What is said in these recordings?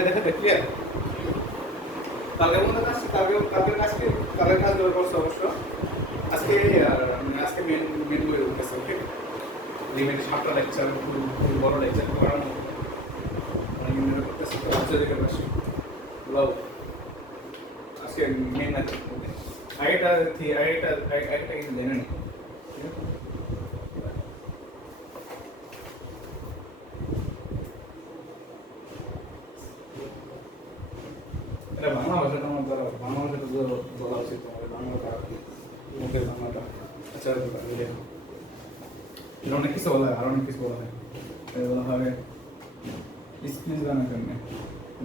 এটা দেখাতে ক্লিয়ার? কালকে মধ্যে কাজ কালকের কাজ ধরে করছে অবশ্য। আজকে আজকে মেন বই উঠেছে। ওকে, লিমিটে 7টা লেকচার, খুব বড় লেকচার করানো অনেক মিনিট করতেছে। তো আজকে দেখে বসি লাও আজকে মেন না আগেটা কিছু জানেন না। এটা বাংলা ভাষাটা আমার দ্বারা বাংলা ভাষাটা বলা উচিত তোমাদের বাংলাটা মুখের বাংলাটা। আচ্ছা এটা অনেক কিছু বলা হয়, আর অনেক কিছু বলা হয়। বলা হবে স্ক্রিন গানা করনে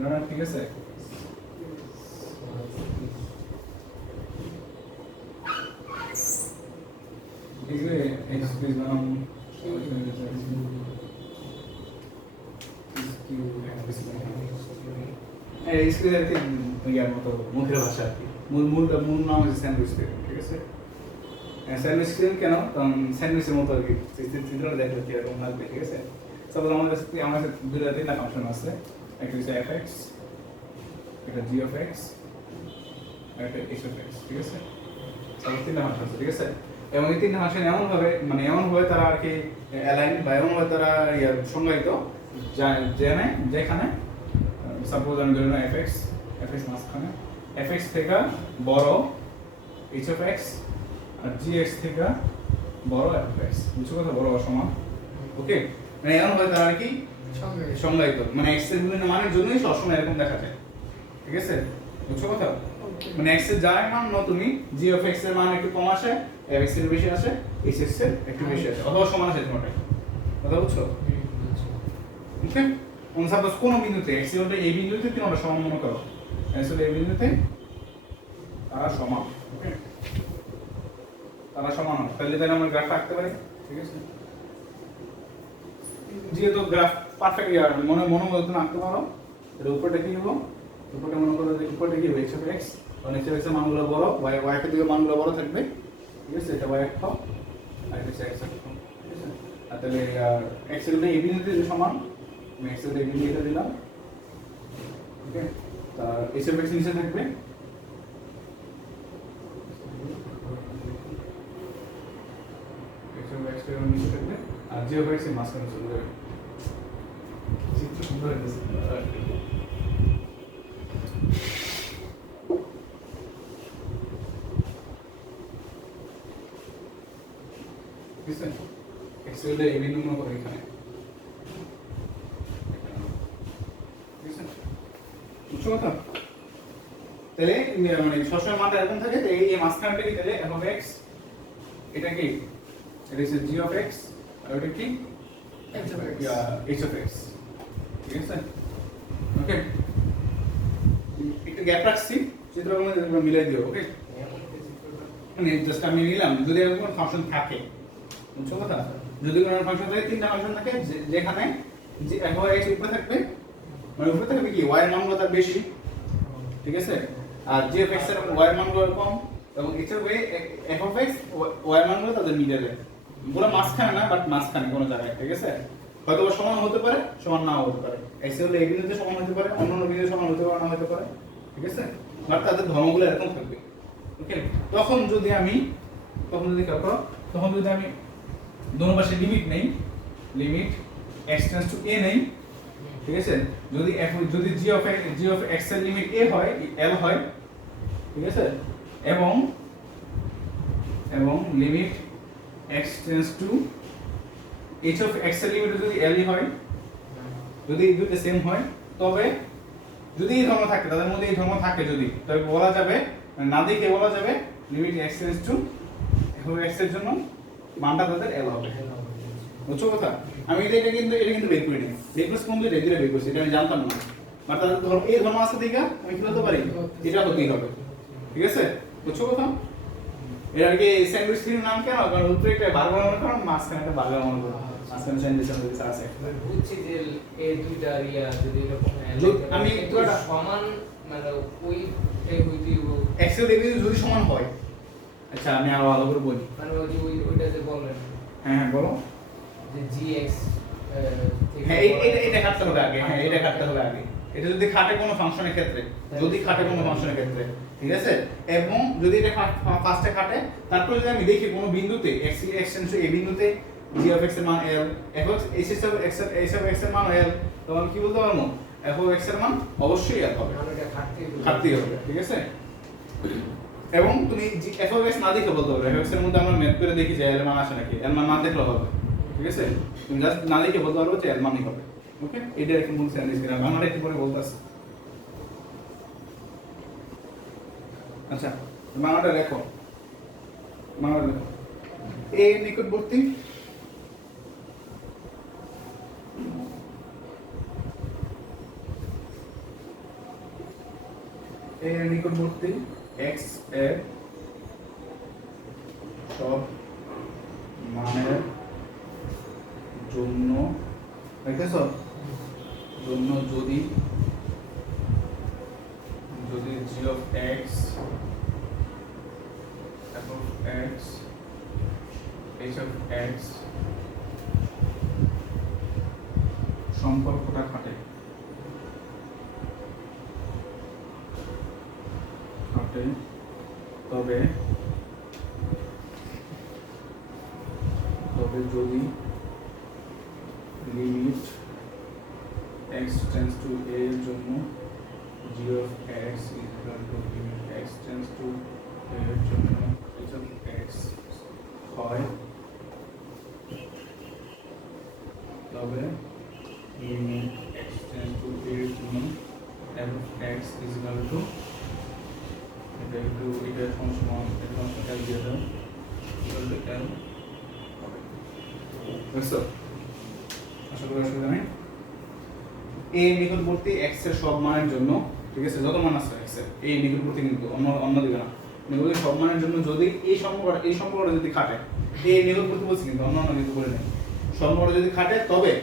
না, ঠিক আছে? স্ক্রিন গানা ইয়ার মতো মুখের ভাষা আর কি। মূল নাম হচ্ছে স্যান্ডউইচ, ঠিক আছে? স্যান্ডউইচ কেন? কারণ স্যান্ডউইচের মতো আর কি চিত্রটা দেখলে কিরকম লাগবে, ঠিক আছে? সাপোজ আমার কাছে দুটো তিনটা ফাংশন আছে, একটা হচ্ছে fx, একটা g(x) আর একটা h(x), ঠিক আছে? সাপোজ তিনটা ফাংশন আছে, ঠিক আছে? এবং এই তিনটা ফাংশন এমনভাবে তারা আর কি অ্যালাইন বা এমনভাবে তারা সংজ্ঞায়িত যেখানে সাপোজ আমি ধরে নিলাম fx মাঝখানে, fx থেকে বড় h(x) আর gx থেকে বড় fx, বুঝছো কথা? বড় সমান। ওকে, মানে এমনভাবে তারা আর কি সংজ্ঞায়িত, মানে x এর বিভিন্ন মানের জন্যই সবসময় এরকম দেখা যায়, ঠিক আছে? বুঝছো কথা? মানে x এর যাই মান নাও তুমি, g(x) এর মান একটু কম আসে, fx এর বেশি আসে, h(x) এর একটু বেশি আসে, অথবা সমান আসে তোমারটা। কথা বুঝছো? ওকে, সাপোজ কোন বিন্দুতে x এর এই বিন্দুতে তিনটা সমান মনে করো, আসলে এই বিন্দুতে তারা সমান। ওকে, তারা সমান হয়, তাহলে আমরা গ্রাফ আঁকতে পারি, ঠিক আছে? যেহেতু গ্রাফ পারফেক্ট মনে তুমি আঁকতে পারো, এর উপরটা কি হলো? উপরটা মনে করো যে উপরটা কি হবে h(x), কারণ h(x) এর মানগুলো বড়, y এর দিকে মানগুলো বড় থাকবে, ঠিক আছে? এটা y অক্ষ আর এটা x অক্ষ, ঠিক আছে? আর তাহলে x এর এই বিন্দুতে সমান, আমি x এর এই বিন্দুতে দিলাম। ওকে, তার h(x) নিচে থাকবে, নিচে থাকবে, আর g(x) এর মাঝখানে চলে যাবে। চিত্র সুন্দর হয়েছে। বুঝছেন? x এর এই বিন্দু মনে করো এখানে, বুঝছেন? বুঝছো কথা? তাহলে মানে সবসময় মানটা এরকম থাকে, তো এই মাঝখানটা কি তাহলে f(x), এটা কি? এটা হচ্ছে g(x) আর এটা কি? h(x), ঠিক আছে? ওকে, একটু গ্যাপ রাখছি, চিত্রগুলো মিলাই দিও। ওকে, মানে জাস্ট আমি নিলাম যদি এরকম কোনো ফাংশন থাকে, বুঝছো কথা? যদি কোনো ফাংশন থাকে, তিনটা ফাংশন থাকে যেখানে যে f(x) উপরে থাকবে, মানে উপরে থাকবে কি y এর মানগুলো তার বেশি, ঠিক আছে? আর g(x) এর y এর মানগুলো কম, এবং h এর f(x) y এর মানগুলো তাদের মিডলে, পুরো মাঝখানে না, বাট মাঝখানে কোনো জায়গায়, ঠিক আছে? হয়তো সমান হতে পারে, সমান নাও হতে পারে। x এর এই বিন্দুতে সমান হতে পারে, অন্য বিন্দুতে সমান হতে পারে, না হতে পারে, ঠিক আছে? বাট তাদের ধর্মগুলো এরকম থাকবে। ওকে, তখন যদি দোনো পাশে লিমিট নেই, limit x tends two a নেই, ঠিক আছে? যদি g(x) এর লিমিট a হয়, l হয়, ঠিক আছে? এবং limit x tends two h(x) এর লিমিট যদি l হয়, যদি এই দুটো সেম হয়, তবে যদি এই ধর্ম থাকে, তাদের মধ্যে এই ধর্ম থাকে যদি, তবে বলা যাবে, না দেখে বলা যাবে limit x tends two f(x) এর জন্য মানটা তাদের l হবে। বুঝছো কথা? আমি এটা কিন্তু বের করি না, বের কমপ্লিট রেগুলার বের করছি, এটা আমি জানতাম না, বাট তাদের ধর্ম এই ধর্ম আছে দেখে আমি কি বলতে পারি, এটা হতেই হবে, ঠিক আছে? বুঝছো কথা? এর আগে স্যান্ডউইচ এর নাম কেন? কারণ উপরে একটা বার্গার মনে করো, মাঝখানে একটা বার্গার মনে করো, মাঝখানে স্যান্ডউইচ আছে। বুঝছি যে এই দুইটা যদি এরকম আমি পুরোটা সমান, মানে ওই x এর লিমিট যদি সমান হয়, আচ্ছা আমি আরো ভালো করে বলি, মানে ওইটা যে বললেন, হ্যাঁ বলো, যে gx হ্যাঁ এটা কাটতে হবে আগে, হ্যাঁ এটা কাটতে হবে আগে, এটা যদি খাটে কোনো ফাংশনের ক্ষেত্রে, যদি খাটে কোনো ফাংশনের ক্ষেত্রে, ঠিক আছে, এবং যদি এটা ফার্স্টে খাটে, তারপর যদি আমি দেখি কোনো বিন্দুতে x টেন্ডস টু a বিন্দুতে g অফ x এর মান l, f অফ x এর মান l, তখন কি বলতে পারবো f অফ x এর মান অবশ্যই l হবে, মানে এটা খাটতেই হবে, ঠিক আছে। এবং তুমি f অফ x না দেখে বলতে পারবে f অফ x এর মধ্যে আমরা ম্যাথ করে দেখি যে l এর মান আসে নাকি, l মান না দেখলেও হবে, ঠিক আছে। তুমি জাস্ট না দেখে বলতে পারবে যে l মানই হবে। ওকে, এটা একটু মূল সেন্টেন্স কিনা আমরা একটু পরে বলতাছি। আচ্ছা, বাংলাটা লেখো, বাংলাটা লেখো। এ নিকটবর্তী এর নিকটবর্তী x এর সব মানের জন্য দেখতেছো, জন্য যদি g of x f of x h of x সম্পর্কটা খাটে, তবে যদি limit x tends two a এর জন্য g of x is equal to limit x tends to a এর জন্য h of x হয়, তবে limit x tends to a এর জন্য f of x is equal to এটা সমান l দিয়ে দাও equal to l হবে। বুঝছো? আশা করি অসুবিধা নেই। a নিকটবর্তী x এর সব মানের জন্য, ঠিক আছে, যত মান আছে x এর, a নিকটবর্তী কিন্তু অন্য দিকে না, নিকটবর্তী সব মানের জন্য যদি এই সম্পর্কটা যদি খাটে, a নিকটবর্তী বলছি কিন্তু অন্য কিছু বলে নেই, সম্পর্কটা যদি খাটে, তবে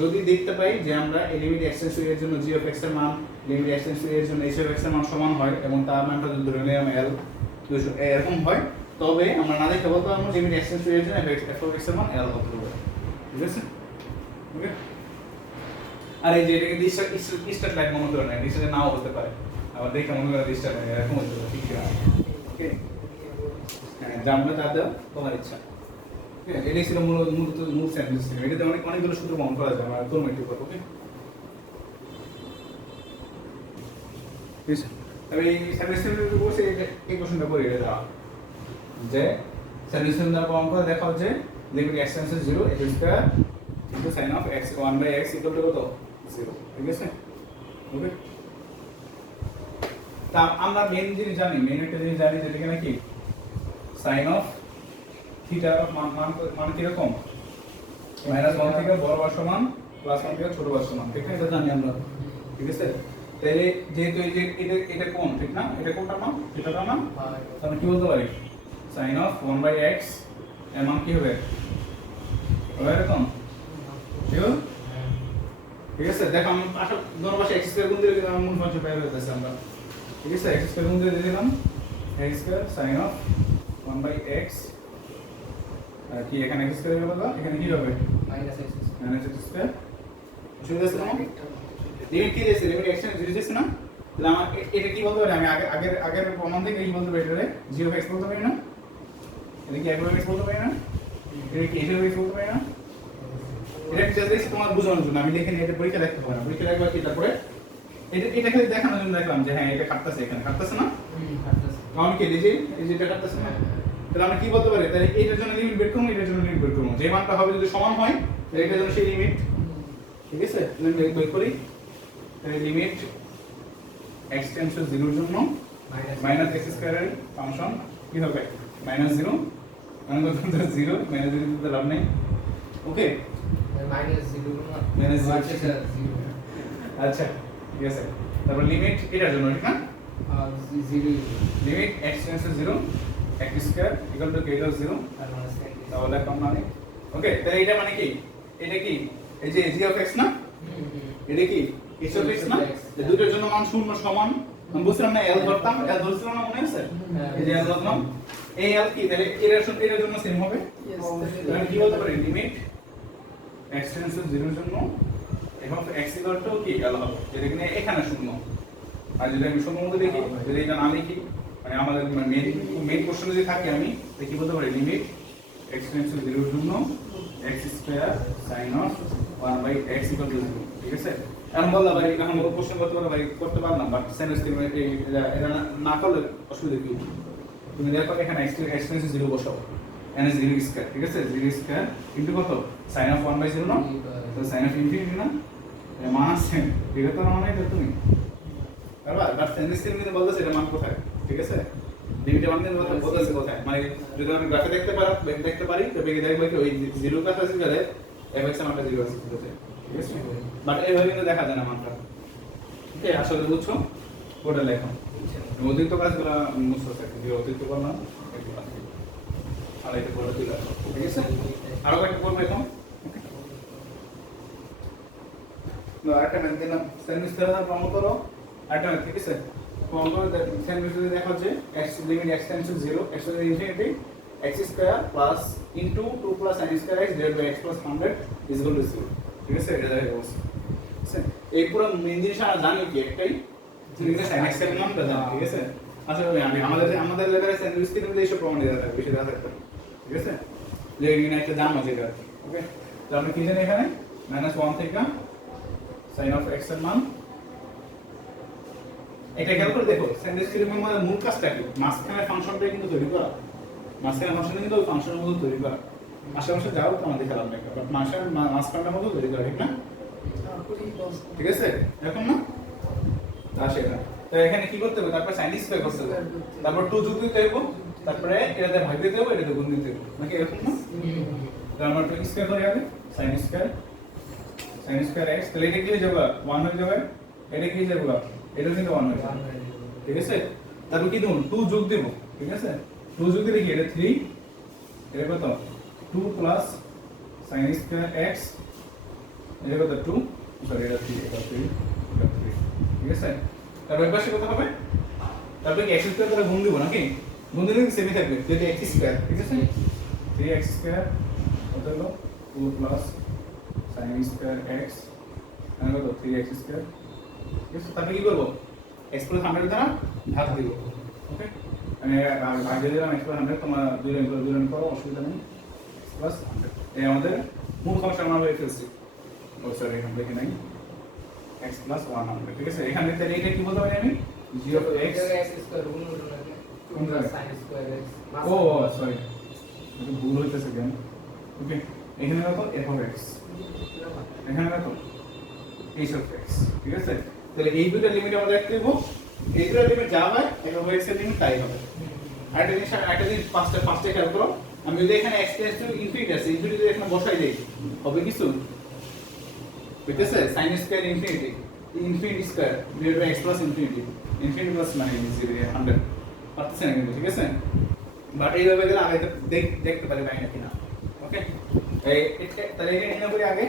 যদি দেখতে পাই যে আমরা এই limit x tends two a এর জন্য g of x এর মান limit x tends two a এর জন্য h of x এর মান সমান হয় এবং তার মানটা যদি ধরে নিলাম l এরকম হয়, তবে আমরা না দেখে বলতে পারবো limit x tends two a এর জন্য f of x এর মান l হতে হবে, ঠিক আছে। ওকে, আর এই যে এটাকে ডিস্টার্ট লাইন মনে করে না, ডিস্টার্ট নাও হতে পারে, আবার দেখে মনে করে ডিস্টার্ট লাইন এরকম হতে পারে, ঠিক আছে। ওকে, হ্যাঁ, জানবে তাতে তোমার ইচ্ছা। ঠিক আছে, এটাই ছিল মূল সেন্টেন্স ছিল। এটাতে অনেকগুলো সূত্র বহন করা যায়, আমরা তোর একটু করবো। ওকে, ঠিক আছে। তবে এই সেন্টেন্সের উপর এই কোশ্চেনটা করে এটা দেওয়া যে সেন্টেন্সের দ্বারা প্রমাণ করে দেখাও যে limit x tends to 0 x square into sin of x 1/x equal to কত 0, ঠিক আছে। ওকে, তা আমরা মেইন জিনিস জানি, মেইন একটা জিনিস জানি যেটা কিনা কি sin of থিটা মান কি রকম, -1 থেকে বড় বার সমান +1 থেকে ছোট বার সমান, ঠিক না, এটা জানি আমরা, ঠিক আছে। তাহলে যেহেতু এই যে এটা কোণ, ঠিক না, এটা কোণটার মান, থিটাটার মান, তাহলে কি বলতে পারি sin of 1/x এর মান কি হবে, এরকম, ঠিক আছে। দেখো আমি আসলে দোনো পাশে x স্কয়ার গুণ দিলে কিন্তু আমার মূল ফাংশন পেয়ে যাচ্ছে আমরা, ঠিক আছে। x স্কয়ার গুণ দিয়ে দিলাম x square sin of 1/x, আর কি এখানে x স্কয়ার হবে, এখানে কি হবে -x স্কয়ার, বুঝতে পারছো না? লিমিট কি দিয়েছে, লিমিট x টেন্ডস টু 0 দিয়েছে না, তাহলে আমার এটা কি বলতে পারি, আমি আগের প্রমাণ থেকে কি বলতে পারি, এটা g of x বলতে পারি না, এটা কি f of x বলতে পারি না, এটা কি h of x বলতে পারি না। এটা কি জাস্ট তোমার বোঝানোর জন্য, আমি লিখে নিয়ে এটা পরীক্ষা লিখতে পারি না, পরীক্ষা লিখবা কি তারপরে এটা খালি দেখানোর জন্য দেখলাম যে হ্যাঁ এটা কাটতেছে, এখানে কাটতেছে না, কারণ কি এই যে এটা কাটতেছে না, তাহলে আমরা কি বলতে পারি, তাহলে এটার জন্য লিমিট বের করব, এটার জন্য লিমিট বের করব, যে মানটা হবে যদি সমান হয় তাহলে এটার জন্য সেই লিমিট, ঠিক আছে, লিমিট বের করি। তাহলে লিমিট x টেন্ডস টু 0 এর জন্য -x স্কয়ার এর ফাংশন কি হবে -0, মানে কত 0, -0 দিতে লাভ নেই। ওকে, -0 আচ্ছা, ঠিক আছে। তারপর লিমিট এটার জন্য, ঠিক না, limit x tends to 0 x square equal to k of 0 তাহলে কম মানে। ওকে, তাহলে এটা মানে কি, এটা কি এই যে g of x না, এটা কি h of x না, এই দুটোর জন্য মান শূন্য সমান, আমি বুঝলাম না, l ধরতাম, l ধরছিলাম না, মনে আছে, এই যে l ধরলাম, এই l কি, তাহলে এর জন্য সেম হবে, তাহলে কি বলতে পারি লিমিট x টেন্ডস টু 0 এর জন্য f of x equal to কি l হবে যেটা কিনা এখানে শূন্য আর যদি আমি শূন্য মধ্যে দেখি যদি এটা না লিখি মানে আমাদের মেইন কোশ্চেন যদি থাকে আমি কি বলতে পারি লিমিট x টেন্ডস টু 0 এর জন্য x square sin of 1 by x equal to 0 ঠিক আছে এখন বললাম ভাই এখন কোশ্চেন করতে পারো ভাই করতে পারলাম বাট সাইন স্কয়ার এটা না করলে অসুবিধা কি তুমি দেখো এখানে x টেন্ডস টু 0 বসাও n is 0 স্কয়ার ঠিক আছে 0 স্কয়ার ইনটু কত sin of 1 by 0 না তো sin of infinity না এটা মান আছে এটা তো মানে এটা তুমি বারবার বাট সাইন স্কয়ার কিন্তু বলতেছে এটা মান কোথায় ঠিক আছে লিমিট মান কিন্তু বলতেছে কোথায় মানে যদি আমি গ্রাফে দেখতে পারি তো বেগে দেখব কি ওই 0 কাছে আছে গেলে fx এর মানটা 0 আছে ঠিক আছে বাট এইভাবে কিন্তু দেখা যায় না মানটা ওকে আসলে বুঝছো ওটা লেখো অতিরিক্ত কাজগুলো মুছতে থাকে যে অতিরিক্ত করলাম একটু আছে আর এটা বড় দিলা ঠিক আছে আরো একটা করব এখন না একটা মান দিলাম সাইন স্কয়ার প্রমাণ করো একটা ঠিক আছে প্রমাণ করো সাইন স্কয়ার দেখা যে x limit x tends to 0 x to infinity x square plus into 2 plus sin square x divide by x plus 100 is equal to 0 ঠিক আছে এটা দেখো এই পুরো মেইন জিনিস আমরা জানি কি একটাই তুমি যে sin x এর মানটা জানো ঠিক আছে আচ্ছা আমি আমাদের লেভেলে sin স্কয়ার মধ্যে এসব প্রমাণ দেওয়া থাকে বেশি দেওয়া থাকে ঠিক আছে যে এখানে একটা জানো যেটা ওকে তো আমরা কি জানি এখানে -1 থেকে sin of x এর মান এটা খেয়াল করে দেখো sin স্কয়ার এর মধ্যে মূল কাজটা কি মাঝখানে ফাংশনটা কিন্তু তৈরি করা মাঝখানে ফাংশন কিন্তু ওই ফাংশনের মধ্যে তৈরি করা আশেপাশে যাও তো আমাদের খেলাম না বাট মাঝখানটার মধ্যে তৈরি করা ঠিক না ঠিক আছে এরকম না তা সেটা তো এখানে কি করতে হবে তারপর sin স্কয়ার করতে হবে তারপর 2 যোগ দিতে হবে তারপরে এটাতে ভাগ দিতে হবে এটাতে গুণ দিতে হবে নাকি এরকম না তো আমরা 2 স্কয়ার করে আগে sin স্কয়ার x তাহলে এটা কি হয়ে যাবে 1 হয়ে যাবে এটা কি হয়ে যাবে এটা কিন্তু 1 হয়ে যাবে ঠিক আছে তারপর কি দেব 2 যোগ দেব ঠিক আছে 2 যোগ দিলে কি এটা 3 এটা কত 2 প্লাস sin স্কয়ার x এটা কত 2 সরি এটা 3 এটা 3 এটা 3 ঠিক আছে তারপর এই পাশে কত হবে তারপর কি x স্কয়ার দ্বারা গুণ দিব নাকি গুণ দিলে কি সেমই থাকবে যেটা x স্কয়ার ঠিক আছে 3x স্কয়ার কত হলো 2 প্লাস sin স্কয়ার x মানে কত 3x স্কয়ার ঠিক আছে তারপর কি করব x প্লাস 100 দ্বারা ভাগ দিব ওকে আমি ভাগ দিয়ে দিলাম x প্লাস 100 তোমরা দুই করো অসুবিধা নেই x প্লাস 100 এই আমাদের মূল ফাংশন আমরা হয়ে ফেলছি ও সরি আমরা দেখি নাই x প্লাস 100 ঠিক আছে এখানে তাহলে এটা কি বলতে পারি আমি g of x স্কয়ার গুণ হলো না কোন জায়গায় sin স্কয়ার x ও সরি এটা ভুল হইতেছে কেন ওকে এখানে রাখো f of x এখানে রাখো h of x ঠিক আছে তাহলে এই দুটো লিমিট আমরা দেখতে দেব এই দুটো লিমিট যা হয় f of x এর লিমিট তাই হবে একটা জিনিস পাঁচটা খেয়াল করো আমি যদি এখানে x টেন্ডস টু ইনফিনিটি আছে ইনফিনিটি যদি এখানে বসাই দেই হবে কিছু ঠিক আছে sin square infinity square divide by x plus infinity plus মানে 0 100 পারতেছেন কিন্তু ঠিক আছে বাট এইভাবে গেলে আগে দেখতে পারি পাই না কিনা ওকে এই তাহলে এটা নিয়ে করি আগে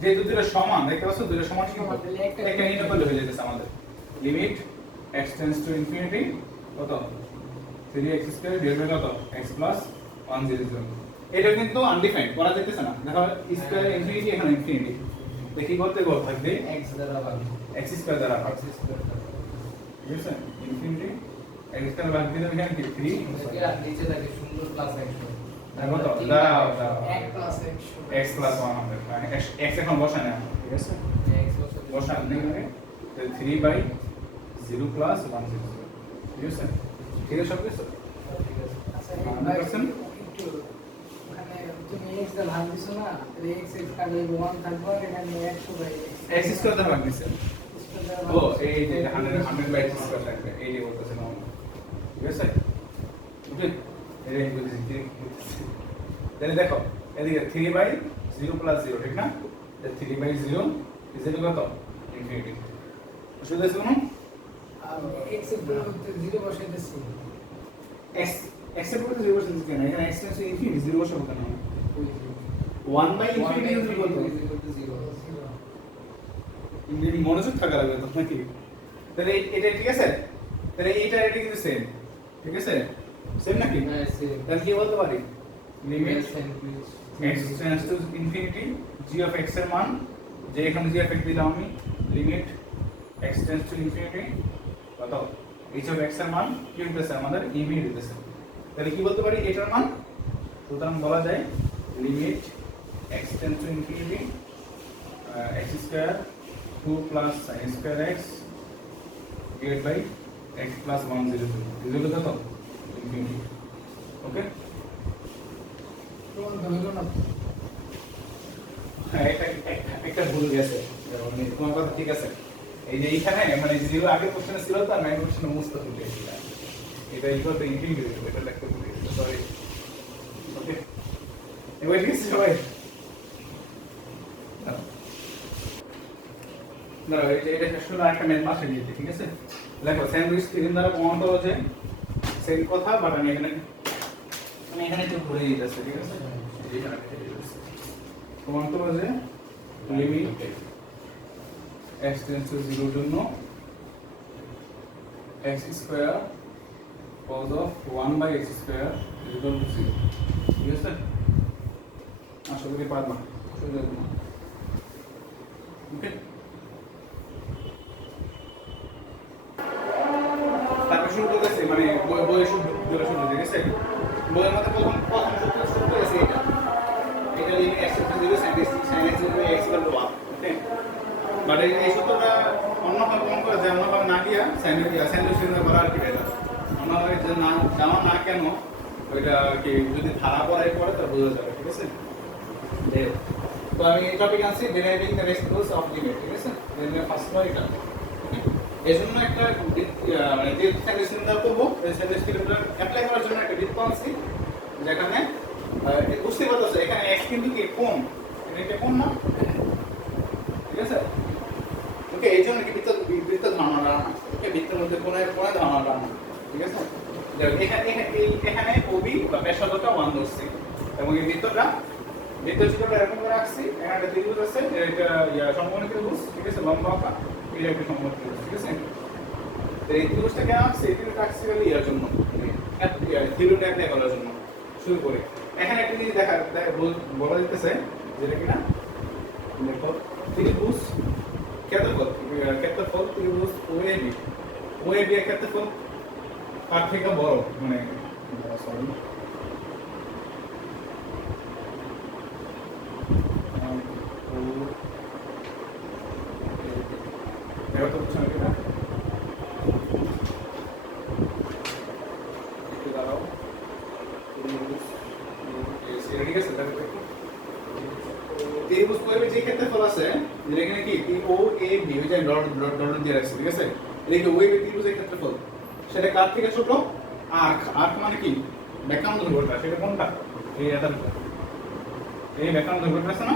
যে দুটো সমান দেখতে পাচ্ছ দুটো সমান কি হবে একটা নিয়ে করলে হয়ে যাচ্ছে আমাদের limit x tends to infinity কত 3x স্কয়ার ডিভাইড বাই কত x প্লাস 100 এটা কিন্তু আনডিফাইন্ড করা যাইতেছে না দেখো স্কয়ার ইনফিনিটি এখানে ইনফিনিটি দেখি করতে গো থাকবে x দ্বারা ভাগ x স্কয়ার দ্বারা ভাগ x স্কয়ার ঠিক আছে ইনফিনিটি x স্কয়ার ভাগ দিলে এখানে কি 3 এটা নিচে থাকে সুন্দর প্লাস 100 দেখো তো দাঁড়াও 1 প্লাস 100 x প্লাস 100 মানে x এখন বসাই না ঠিক আছে x বসান এখানে 3 বাই 0 প্লাস 100 ঠিক আছে ঠিক আছে সব কিছু ঠিক আছে আচ্ছা হ্যাঁ, একটু ওখানে তুমি x দা ভাগ দিছো না x এর কাছে 1 থাকবে আর এখানে 100 বাই x স্কয়ার দ্বারা ভাগ দিছে স্কয়ার দ্বারা ও এই যে 100 বাই x স্কয়ার থাকবে এই যে বলতেছে না ঠিক আছে ওকে এই বলতেছি তাহলে দেখো এদিকে 3 বাই 0 প্লাস 0 ঠিক না 3 বাই 0 ইজ ইকুয়াল কত ইনফিনিটি বুঝতে শুনো আর x এর পরিবর্তে 0 বসাইতেছি x এর পরিবর্তে 0 বসাইতেছি কেন এখানে x টেন্ডস টু ইনফিনিটি 0 বসাবো কেন 1 by infinity is equal to 0 মনোযোগ থাকা লাগবে তো নাকি তাহলে এটা ঠিক আছে তাহলে এটা কিন্তু সেম ঠিক আছে সেম নাকি হ্যাঁ সেম তাহলে কি বলতে পারি limit same please x tends to infinity g of x এর মান যে এখানে যে এফেক্ট দিলাম আমি limit x tends to infinity কত h অফ x এর মান কি দিতেছে আমাদের eb দিতেছে তাহলে কি বলতে পারি এটার মান সুতরাং বলা যায় limit x tends to infinity x square 2 plus sin square x divide by x plus 102 equal কত ইনফিনিটি ওকে তোমার ধরো না হ্যাঁ একটা ভুল গেছে মানে তোমার কথা ঠিক আছে এই যে এইখানে মানে জিরো আগে কোশ্চেন ছিল তার নাই কোশ্চেন মুছতে ভুল গেছিল এটা ইকুয়াল টু ইনফিনিটি এটা লিখতে ভুল গেছে সরি ওকে এবার ঠিক আছে সবাই না এটা শুধু একটা মেন মাসে দিয়েছি ঠিক আছে দেখো স্যান্ডউইচ স্ক্রিন দ্বারা প্রমাণ করা যায় সেম কথা বাট আমি এখানে একটু ভুলে দিতেছি ঠিক আছে এইখানে প্রমাণ করা যায় লিমিট x টেন্ডস টু 0 জন্য x square cos of 1 by x square equal to 0 ঠিক আছে আশা করি পারবা সোজা না ওকে তারপর শুরু করতেছি মানে বইয়ের শুরু ঠিক আছে বইয়ের মধ্যে প্রথম সূত্র শুরু করেছি এটা limit x tends to 0 sin x by x equal to 1 okay but এই সূত্রটা অন্যভাবে প্রমাণ করা যায় অন্যভাবে না গিয়া স্যান্ডউইচ করা আর কি এটা অন্যভাবে যে না জানা না কেন ওইটা কি যদি ধারা পড়ায় পড়ে তা বোঝা যাবে ঠিক আছে তো আমি এই টপিক আনছি ডিরাইভিং দ্য রেসিডিউস অফ লিমিট ঠিক আছে ফার্স্ট ওয়ান এটা এর জন্য একটা মানে যে স্যান্ডউইচ চিন্তা করবো এই স্যান্ডউইচ চিন্তা অ্যাপ্লাই করার জন্য একটা বৃত্ত আনছি যেখানে বুঝতে পারতেছে এখানে x কিন্তু কি কোণ এটা কোণ না ঠিক আছে ওকে এই জন্য কি বৃত্ত ধারণা ওকে বৃত্তের মধ্যে কোন ধারণা ঠিক আছে এখানে OB বা ব্যাসার্ধটা 1 ধরছি এবং এই বৃত্তটা চিত্রটা এরকম করে রাখছি এখানে একটা ত্রিভুজ আছে এটা সমকোণী ত্রিভুজ ঠিক আছে লম্বা আঁকা এটা একটা সমকোণী ত্রিভুজ ঠিক আছে তো এই ত্রিভুজটা কেন আছে এই ত্রিভুজটা আসছে বলে এর জন্য থিওরিটা অ্যাপ্লাই করার জন্য শুরু করে এখানে একটা জিনিস বলা যেতেছে যেটা কিনা দেখো ত্রিভুজ ক্ষেত্রফল ত্রিভুজ OAB এর ক্ষেত্রফল কার থেকে বড় মানে সরি এবার তো বুঝছো নাকি না একটু দাঁড়াও ঠিক আছে ত্রিভুজ OAB যে ক্ষেত্রফল আছে যেটা এখানে কি OAB ওই যে ডট দিয়ে রাখছি ঠিক আছে এটা OAB ত্রিভুজের ক্ষেত্রফল সেটা কার থেকে ছোট আর্ক মানে কি ব্যাকগ্রাউন্ড দৈর্ঘ্যটা সেটা কোনটা এই ব্যাকগ্রাউন্ড দৈর্ঘ্যটা আছে না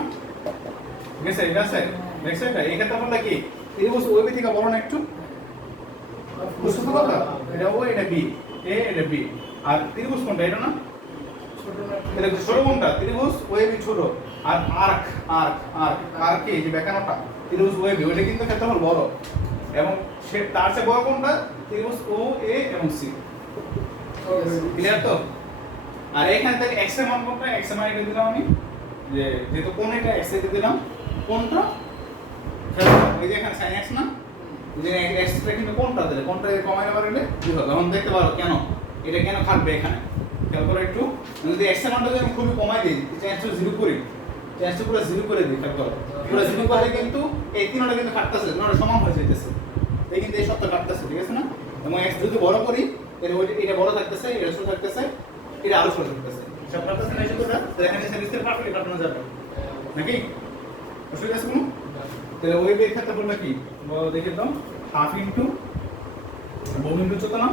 ঠিক আছে এটা আছে দেখছো এটা এই ক্ষেত্রফলটা কি ত্রিভুজ OAB থেকে বড় না একটু বুঝছো তো কথা এটা O এটা B এটা B আর ত্রিভুজ কোনটা এটা না ছোট না এটা ছোট কোনটা ত্রিভুজ OAB ছোট আর আর্ক কি যে ব্যাকগ্রাউন্ডটা ত্রিভুজ OAB ওটা কিন্তু ক্ষেত্রফল বড় এবং সে তার চেয়ে বড় কোনটা ত্রিভুজ OA এবং C ক্লিয়ার তো আর এখান থেকে x এর মান কোনটা x এর মান এটা দিলাম আমি যে যেহেতু কোন এটা x এ দিলাম কোনটা এই যে এখানে sin x না যে x টা কিন্তু কোনটা দিলে কোনটা কমাইলে পারলে কি হবে এখন দেখতে পারো কেন এটা কেন থাকবে এখানে খেয়াল করো একটু যদি x এর মানটা যদি আমি খুবই কমাই দিই চেঞ্জ টু 0 করি চেঞ্জ টু পুরো 0 করে দিই খেয়াল করো পুরো 0 করলে কিন্তু এই তিনটা কিন্তু কাটতেছে না সমান হয়ে যাইতেছে এই কিন্তু এই সবটা কাটতেছে ঠিক আছে না এবং x যদি বড় করি এর ওইটা এটা বড় থাকতেছে এটা ছোট থাকতেছে এটা আরো ছোট থাকতেছে সব কাটতেছে না ছোটটা তো এখানে সেমিস্টার পারফেক্ট কাটানো যাবে নাকি অসুবিধা আছে কোনো তাহলে ওই বের ক্ষেত্রে বলবে কি দেখে দাও হাফ ইনটু বহু ইনটু উচ্চতা না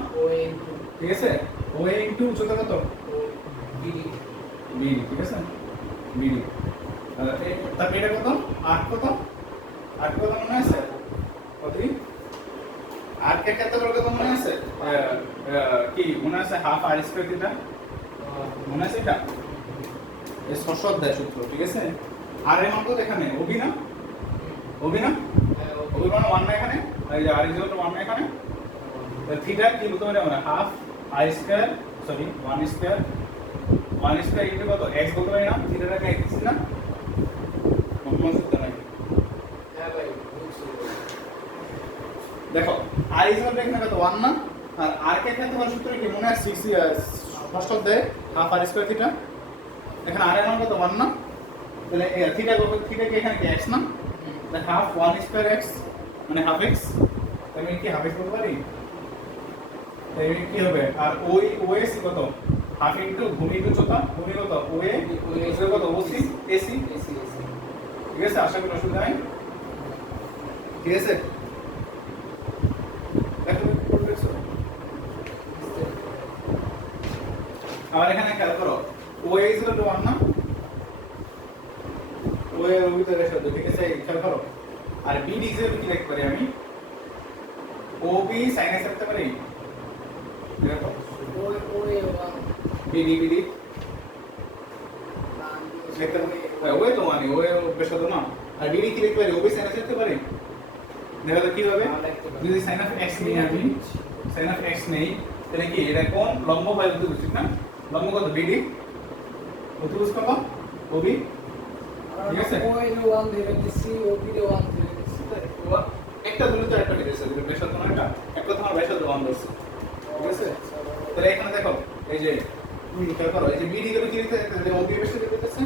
ঠিক আছে OA ইনটু উচ্চতা কত BD ঠিক আছে BD তার এটা কত 8 কত মনে আছে কত আর কে ক্ষেত্রে কত মনে আছে কি মনে আছে হাফ r স্কয়ার থিটা মনে আছে এটা এই সরসদ দেয় সূত্র ঠিক আছে আর এর মান কত এখানে OB না OB মানে 1 না এখানে এই যে r 1 না এখানে থিটা কি বলতে পারে আমরা half r square sorry 1 square into কত x বলতে পারি না থিটাটাকে x না কোন সূত্র নাই দেখো আর ইজ ইকুয়াল টু এখানে কত 1 না, আর আর কে ক্ষেত্রে হলো সূত্র কি মনে আছে 6 ফার্স্ট অফ দেয় হাফ আর স্কয়ার থিটা, এখানে আর এর মান কত 1 না, তাহলে থিটা থিটা কি এখানে কি x না, তাহলে হাফ 1 স্কয়ার x মানে হাফ x, তাহলে কি হাফ x বলতে পারি, তাহলে কি হবে আর ওই ওএস কত হাফ ইনটু ভূমি ইনটু উচ্চতা, ভূমি কত ওএ উচ্চতা কত ওসি এসি, ঠিক আছে, আশা করি অসুবিধা নাই, ঠিক আছে। দেখো করতেছো আবার এখানে খেয়াল করো ওএ ইজ ইকুয়াল টু 1 না, ওএ এর ভিতরে শব্দ, ঠিক আছে, খেয়াল করো, আর বিডি ইজ কি লিখতে পারি আমি, ওবি sin x লিখতে পারি, দেখো বিডি বিডি লিখতে পারি, ওএ তো মানে ওএ বেশ তো না, আর বিডি কি লিখতে পারি, ওবি sin x লিখতে পারি, দেখো তো কি হবে, যদি sin of x নেই আমি sin of x নেই, তাহলে কি এটা কোন লম্ব বাই অতিভুজ, ঠিক না, লম্ব কত বিডি, অতিভুজ কত ওবি, ঠিক আছে, ও এর 1 ধরে দিছি ও বি এর 1 ধরে দিছি, একটা দুটো তো একটা দিয়েছে, দুটো বেশ তো না, একটা তোমার বেশ তো 1 দিয়েছে, ঠিক আছে। তাহলে এখানে দেখো এই যে খেয়াল করো এই যে বিডি গুলো কি লিখতে আছে, ওবি বেশ লিখতেছে,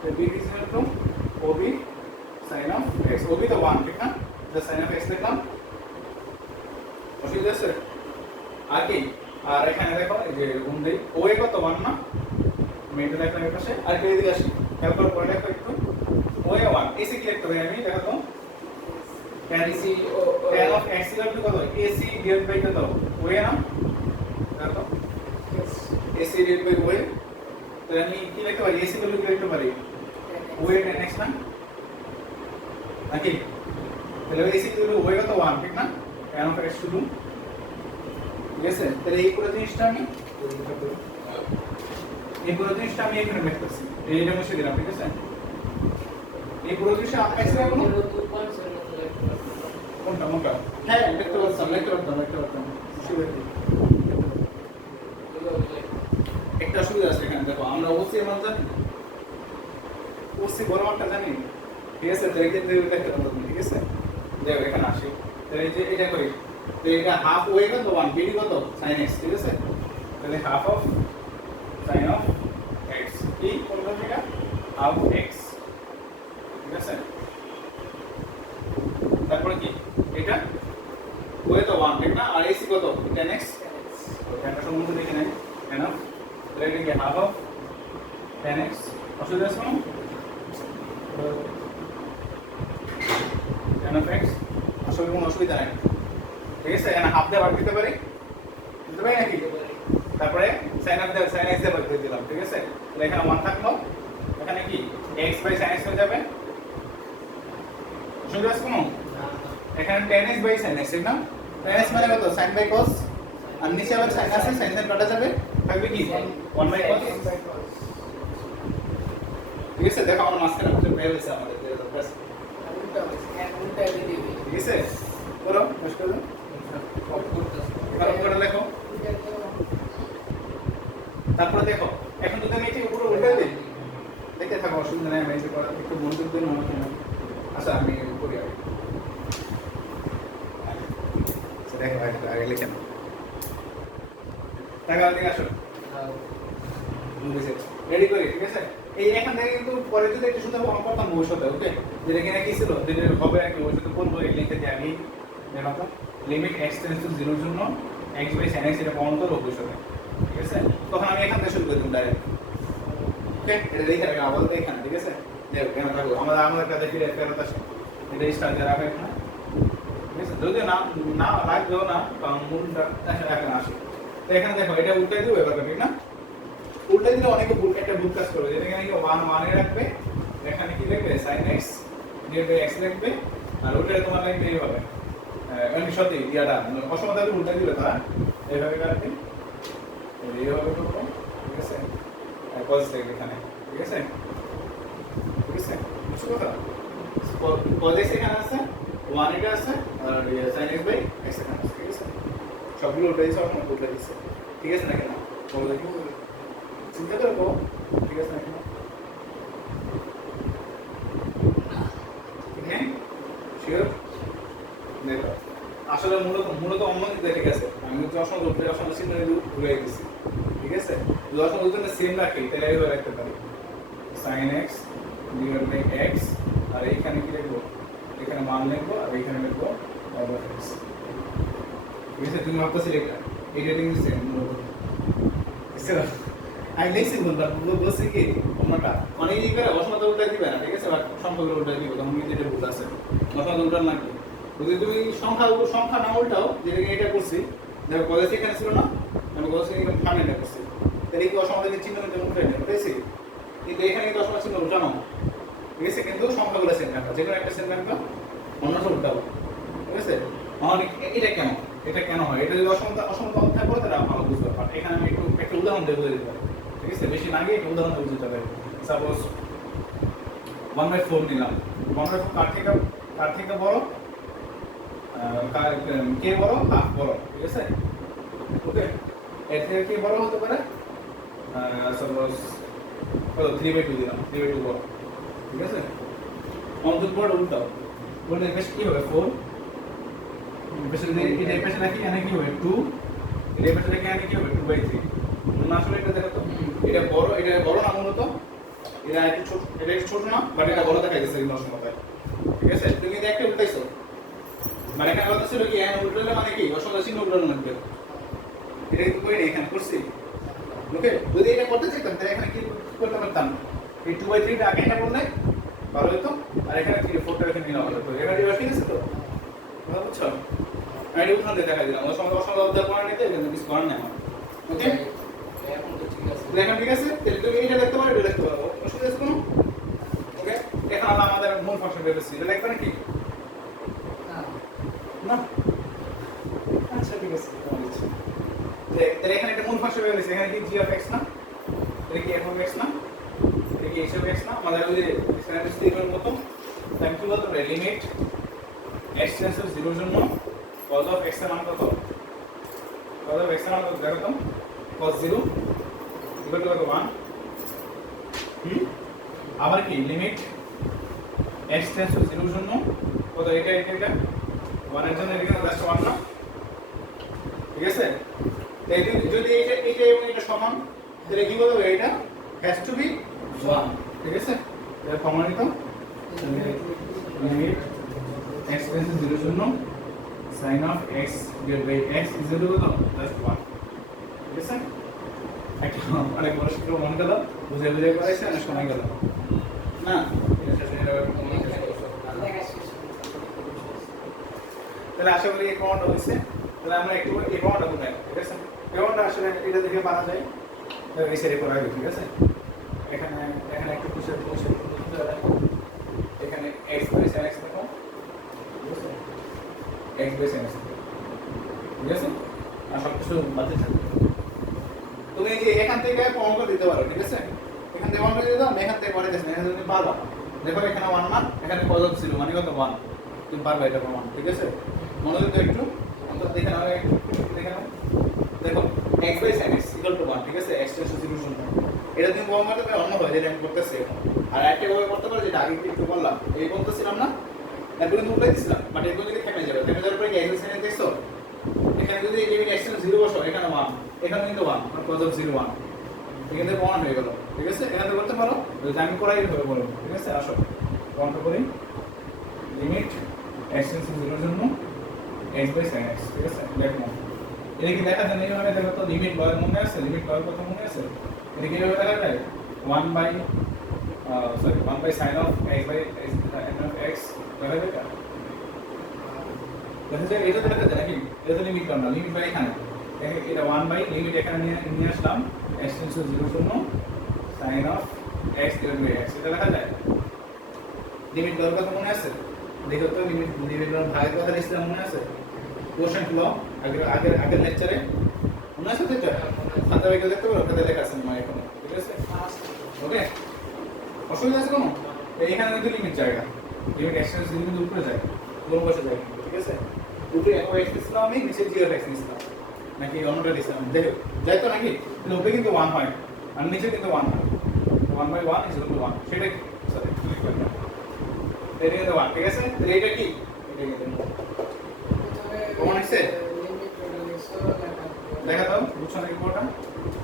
তো BD is equal to OB sin of x, OB তো 1, ঠিক না, the sin of x লিখলাম, অসুবিধা আছে আর কি, আর এখানে দেখো এই যে গুণ দেই ওএ কত 1 না, মেইনটা লিখলাম এর পাশে, আর এই দিকে আসি খেয়াল করো পরে দেখো একটু ওএ 1 এসি কি লিখতে হবে আমি, দেখো তো tan of x equal to কত ac divided by কত ওএ না, দেখো ac divided by ওএ, তাহলে আমি কি লিখতে পারি, ac equal to কি লিখতে পারি ওএ tan x না নাকি, তাহলে ac equal to ওএ কত 1, ঠিক না, tan of x টু 2, ঠিক আছে। তাহলে এই পুরো জিনিসটা আমি এখানে লিখতেছি, এইটা মুছে দিলাম, ঠিক আছে, এই পুরো জিনিসটা x এর কোনো কোনটা মোটা, হ্যাঁ লিখতে পারতাম একটা সুবিধা আছে এখানে, দেখো আমরা অবশ্যই মান জানি, অবশ্যই বড় মানটা জানি, ঠিক আছে, তো এই ক্ষেত্রে দেখতে পারতাম, ঠিক আছে, দেখো এখানে আসি, তাহলে এই যে এটা করি, তো এটা হাফ ওয়ে কত 1 বিডি কত sin x, ঠিক আছে, তাহলে half of sin of x কি করব এটা হাফ x, ঠিক আছে, তারপরে কি এটা ওয়ে তো 1, ঠিক না, আর ac কত tan x, তো এটা সম্বন্ধে দেখে নেই এনাফ, তাহলে এটা কি হাফ অফ tan x, অসুবিধা আছে না, tan of x আসলে কোনো অসুবিধা নাই, ঠিক আছে, এখানে হাফ দিয়ে ভাগ দিতে পারি নাকি, তারপরে sin of sin x দিয়ে ভাগ করে দিলাম, ঠিক আছে, তাহলে এখানে 1 থাকলো, এখানে কি x বাই sin x হয়ে যাবে, অসুবিধা আছে কোনো, এখানে tan x by sin x, ঠিক না, tan x মানে কত sin বাই cos, আর নিচে আবার sin আছে, sin sin কাটা যাবে, থাকবে কি 1 বাই cos, ঠিক আছে, দেখো আমরা মাঝখানে বসে বের হইছে আমাদের ব্যাস, উল্টা দিবি, ঠিক আছে, করো বেশ করে করে লেখো, তারপরে দেখো এখন যদি আমি এটি উপরে উল্টে দিই, দেখতে থাকো অসুবিধা নেই, আমি এই যে করা একটু মনোযোগ দিন আমাকে, আচ্ছা আমি করি দেখো আগে লিখে নাও, টাকা দিকে আসো রেডি করি, ঠিক আছে, এই এখান থেকে কিন্তু পরে যদি একটু শুধু অঙ্ক করতাম ভবিষ্যতে, ওকে, যেটা কিনা কি ছিল যেটা হবে আর কি ভবিষ্যতে করবো, এই লিখে দিয়ে আমি দেখো তো লিমিট x টেন্ডস টু 0 এর জন্য x বাই sin x এটা প্রমাণ করব ভবিষ্যতে, ঠিক আছে, তখন আমি এখান থেকে শুরু করে দিই ডাইরেক্ট, ওকে, এটা দেখে রাখো আপাতত এখানে, ঠিক আছে, দেখো কেন থাকবো আমাদের কাছে ফিরে ফেরত আসে, এটা স্টার্ট দিয়ে রাখো এখানে, ঠিক আছে, যদিও না লাগবেও না কারণ মূলটা এখানে আসে, তো এখানে দেখো এটা উল্টে দিব এবার, ঠিক না, উল্টে দিলে অনেকে একটা ভুল কাজ করবে, যেটা এখানে 1 এ রাখবে, এখানে কি লিখবে sin x divide by x লিখবে, আর ওটা তোমার লিখবে এইভাবে, মানে সত্যি ইয়াটা অসমতা উল্টে দিবে তারা এইভাবে কাটবে, এইভাবে করবো, ঠিক আছে, cos লিখবে এখানে, ঠিক আছে, ঠিক আছে, বুঝছো কথা, cos x এখানে আছে, 1 এটা আছে, আর sin x বাই x এখানে আছে, ঠিক আছে, সবগুলো উল্টে দিছে, সব উল্টে দিছে, ঠিক আছে না, কেন বলো দেখি চিন্তা করো, ঠিক আছে না, কেন ঠিক নেই, শিওর, দেখো আশা আসলে মূলত অন্য দিকে ঠিক আছে আমি যদি অসংখ্য চিহ্ন ভুলে গেছি ঠিক আছে যদি অসংখ্য চিহ্ন সেম রাখি তাহলে এইভাবে রাখতে পারি sin x divide by x আর এইখানে কি লিখবো এখানে মান লিখবো আর এইখানে লিখবো log of x ঠিক আছে তুমি ভাবতেছিলে এটা লিখে সেম বুঝছো আমি লিখছি বলছি কি অন্যটা মানে এই করে অসমতা উল্টাই দিবে না ঠিক আছে বা সংখ্যাগুলো উল্টাই দিবে তখন কিন্তু এটা ভুল আছে অসমতা উল্টান না কি যদি তুমি সংখ্যা না উল্টাও যেটা এটা করছি দেখো কলেজ এখানে ছিল না আমি কলেজ এখানে ফার্মে এটা করছি তাহলে কি অসমতা চিহ্ন কিন্তু উল্টাই নেই বুঝেছি কিন্তু এখানে কিন্তু অসমতা চিহ্ন উল্টানো ঠিক আছে কিন্তু সংখ্যাগুলো সেম রাখা যে কোনো একটা সেম রাখবা অন্যটা উল্টাবো ঠিক আছে আমার এটা কেন হয় এটা যদি অসমতা থাকে তাহলে ভালো বুঝতে পারবে এখানে আমি একটা উদাহরণ দিয়ে বুঝে দিতে পারি ঠিক আছে বেশি না গিয়ে একটা উদাহরণ দিয়ে বুঝতে পারি সাপোজ 1/4 নিলাম 1/4 কার থেকে বড় কে বড় হাফ বড় ঠিক আছে ওকে এর থেকে কে বড় হতে পারে সাপোজ 3/2 দিলাম 3/2 বড় ঠিক আছে অন্তত বড় উল্টাও বললে বেশ কি হবে 4 বেশ এটা পেছনে নাকি এখানে কি হবে 2 এটা পেছনে এখানে কি হবে 2/3 না আসলে এটা দেখো তো এটা বড় না মূলত এটা একটু ছোট এটা একটু ছোট না বাট এটা বড় দেখাইতেছে কিন্তু অসমতায় ঠিক আছে তুমি এটা একটা উল্টাইছো মানে এখানে কথা ছিল কি এখানে উল্টালে মানে কি অসমতা চিহ্ন উল্টানো লাগবে এটা কিন্তু কই না এখানে করছি ওকে যদি এটা করতে চাইতাম তাহলে এখানে কি করতে পারতাম এই 2/3 টা আগে এটা বললে ভালো হতো আর এখানে 3/4 টা এখানে নিয়ে হলো তো এটা ঠিক আছে তো কথা বুঝছো আমি উদাহরণ দিয়ে দেখাই দিলাম অসমতা উদ্ধার করে নিতে কিন্তু কিছু করার নেই ওকে এখন তো ঠিক আছে এখন ঠিক আছে তাহলে তুমি এটা দেখতে পারো এটা দেখতে পারো অসুবিধা আছে কোনো ওকে এখন আমরা আমাদের মূল ফাংশন পেয়েছি এটা লিখবে নাকি না আচ্ছা ঠিক আছে তাহলে এখানে একটা মূল ফাংশন পেয়েছি এখানে কি g of x না এটা কি f of x না এটা কি h of x না আমাদের ওই যে স্ট্যান্ডার্ড স্টেটমেন্ট মতো তাই কি বলতে হবে লিমিট x টেন্ডস টু 0 এর জন্য cos of x এর মান কত cos of x এর মান কত দেখো তো cos 0 equal to 1 আবার কি লিমিট x টেন্ডস টু 0 এর জন্য কত এটা 1 এর জন্য এটা জাস্ট 1 না ঠিক আছে তাই যদি এটা এবং এটা সমান তাহলে কি বলবো এটা হ্যাজ টু বি 1 ঠিক আছে তাহলে প্রমাণিত লিমিট x টেন্ডস টু 0 এর জন্য sin of x divided by x is equal to just 1 ঠিক আছে একটা অনেক বড় সূত্র মনে গেল বুঝে করাইছে অনেক সময় গেল না এটা শেষ হয়ে যাবে তাহলে আশা করি এই প্রমাণটা হয়েছে তাহলে আমরা একটু এই প্রমাণটা বুঝাই ঠিক আছে প্রমাণটা আসলে এটা দেখে পারা যায় তাহলে এই সাইডে করা হবে ঠিক আছে এখানে একটু পুষে এখানে x বাই sin x দেখো ঠিক আছে x বাই sin x ঠিক আছে আর সব কিছু বাদে থাকবে তুমি এই যে এখান থেকে প্রমাণ করে দিতে পারো ঠিক আছে এখান থেকে প্রমাণ করে দিতে দাও এখান থেকে করে দিস না এখানে তুমি পারবা দেখো এখানে 1 মান এখানে পদক ছিল মানে কত 1 তুমি পারবা এটা প্রমাণ ঠিক আছে মনোযোগ দাও একটু অন্তত দেখে নাও দেখো x by sin x equal to 1 ঠিক আছে x টেন্ডস টু 0 জন্য এটা তুমি প্রমাণ করতে পারো অন্য ভাবে যেটা আমি করতেছি এখন আর একটা ভাবে করতে পারো যেটা আগে একটু বললাম এই বলতেছিলাম না তারপরে কিন্তু উল্টাই দিছিলাম বাট এগুলো যদি থেমে যাওয়ার পরে কি x বাই sin x দেখছো এখানে যদি এই লিমিট x টেন্ডস টু 0 বসো এখানে 1 এখানে কিন্তু 1 আর cos of 0 1 এখানে 1 হয়ে গেল ঠিক আছে এখানে করতে পারো যদি আমি করাই হবে বলো ঠিক আছে আসো প্রমাণটা করি লিমিট x টেন্ডস টু 0 এর জন্য x বাই sin x ঠিক আছে দেখো এটা কি দেখা যায় এইভাবে দেখো তো লিমিট লয়ের মনে আছে লিমিট লয়ের কথা মনে আছে এটা কিভাবে দেখা যায় 1 by sin of x by n of x দেখা যায় এটা দেখা যায় এটা দেখা যায় নাকি এটা তো লিমিট না লিমিট বাই এখানে দেখো এটা 1 বাই লিমিট এখানে নিয়ে আসলাম x টেন্ডস টু 0 জন্য sin of x divided by x এটা দেখা যায় লিমিট লয়ের কথা মনে আছে দেখো তো লিমিট লয়ের ভাগের কথা লিখছিলাম মনে আছে কোশ্চেন ল আগের লেকচারে মনে আছে তো এটা খাতা বই দেখতে পারো খাতা লেখা আছে মনে এখন ঠিক আছে ওকে অসুবিধা আছে কোনো এইখানে কিন্তু লিমিট জায়গা লিমিট এক্সটেন্স লিমিট উপরে যায় পুরো বসে যায় ঠিক আছে উপরে এক x দিছিলাম আমি নিচে 0 x দিছিলাম নাকি অন্যটা দিছিলাম দেখো যাই তো নাকি তাহলে উপরে কিন্তু 1 হয় আর নিচে কিন্তু 1 হয় 1 বাই 1 ইজ ইকুয়াল টু 1 সেটা কি সরি ক্লিক করলাম এটা কিন্তু 1 ঠিক আছে তাহলে এটা কি এটা কিন্তু প্রমাণ হয়েছে? লিমিট ওটা লিখছো লেখা দেখা দাও বুঝছো নাকি পুরোটা?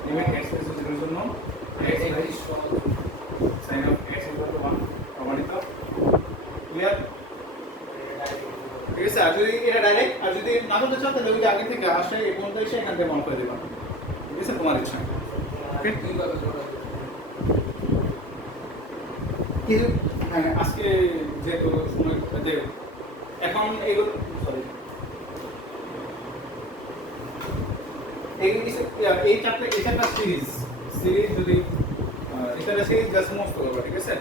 লিমিট x = 0 এর জন্য x sin of x = 1 প্রমাণিত। ক্লিয়ার? ঠিক আছে, আর যদি এটা ডাইরেক্ট, আর যদি না করতে চাও তাহলে ওই যে আগে থেকে আসে এই পর্যন্ত এসে এখান থেকে মন করে দেবা। ঠিক আছে, তোমার ইচ্ছা। দুইভাবে জোড়া দিতে কিন্তু হ্যাঁ, আজকে যেহেতু সময় যে এখন এইগুলো সরি এই চারটা সিরিজ যদি এটা সিরিজ জাস্ট মুক্ত করবো। ঠিক আছে,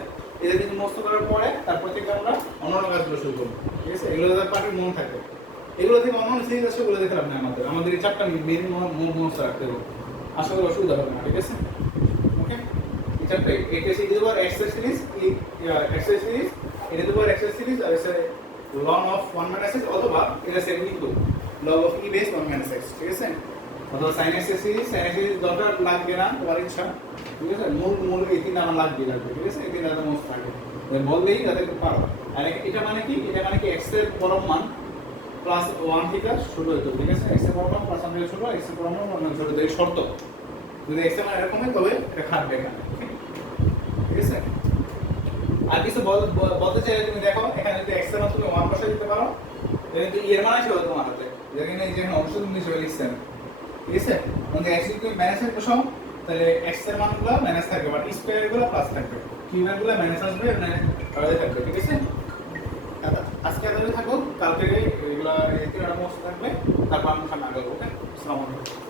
এটা যদি মুক্ত করার পরে তারপর থেকে আমরা অন্যান্য কাজগুলো শুরু করবো। ঠিক আছে, এগুলো যাতে পার্টির মন থাকে, এগুলো থেকে অন্যান্য সিরিজ আছে ওগুলো দেখে লাভ নেই। আমাদের এই চারটা মেন মনস্থ রাখতে হবে, আশা করি অসুবিধা হবে না। ঠিক আছে, ওকে। এই চারটা এটা সিরিজ এক্সেস সিরিজ, এক্সেস সিরিজ, এটা দেবো এক্সেস সিরিজ, আর এসে ln of 1 - x অথবা এটা same equal log of e base 1 - x। ঠিক আছে, অথবা sin x সিরিজ দরকার লাগবে না, তোমার ইচ্ছা। ঠিক আছে, মূল এই তিনটা আমার লাগবে। ঠিক আছে, এই তিনটা মোস্ট থাকে বললেই যাতে পারো। আর এটা মানে কি, এটা মানে কি x এর পরম মান প্লাস 1 থেকে শুরু হতো। ঠিক আছে, x এর পরম মান প্লাস 1 থেকে শুরু হয়, x এর পরম মান 1 থেকে শুরু হতো। এই শর্ত যদি x এর মান এরকম হয় তবে এটা খাটবে না। ঠিক আছে, আর কিছু বলতে চাইলে তুমি দেখো, এখানে যদি x এর মান তুমি 1 বসাই দিতে পারো, তাহলে কিন্তু এর মান আসবে তোমার হাতে, যেখানে এই যে অংশ তুমি হিসেবে লিখছেন। ঠিক আছে, মানে x যদি তুমি মাইনাস বসাও তাহলে x এর মানগুলো মাইনাস থাকবে, বাট স্কয়ার গুলো প্লাস থাকবে, কিউবের গুলো মাইনাস আসবে, মানে আলাদা থাকবে। ঠিক আছে, আজকে এতটাই থাকো, কাল থেকে এগুলা এই তিনটা মোস্ট থাকবে, তারপর আমরা সামনে আগাবো। ওকে, আসসালামু আলাইকুম।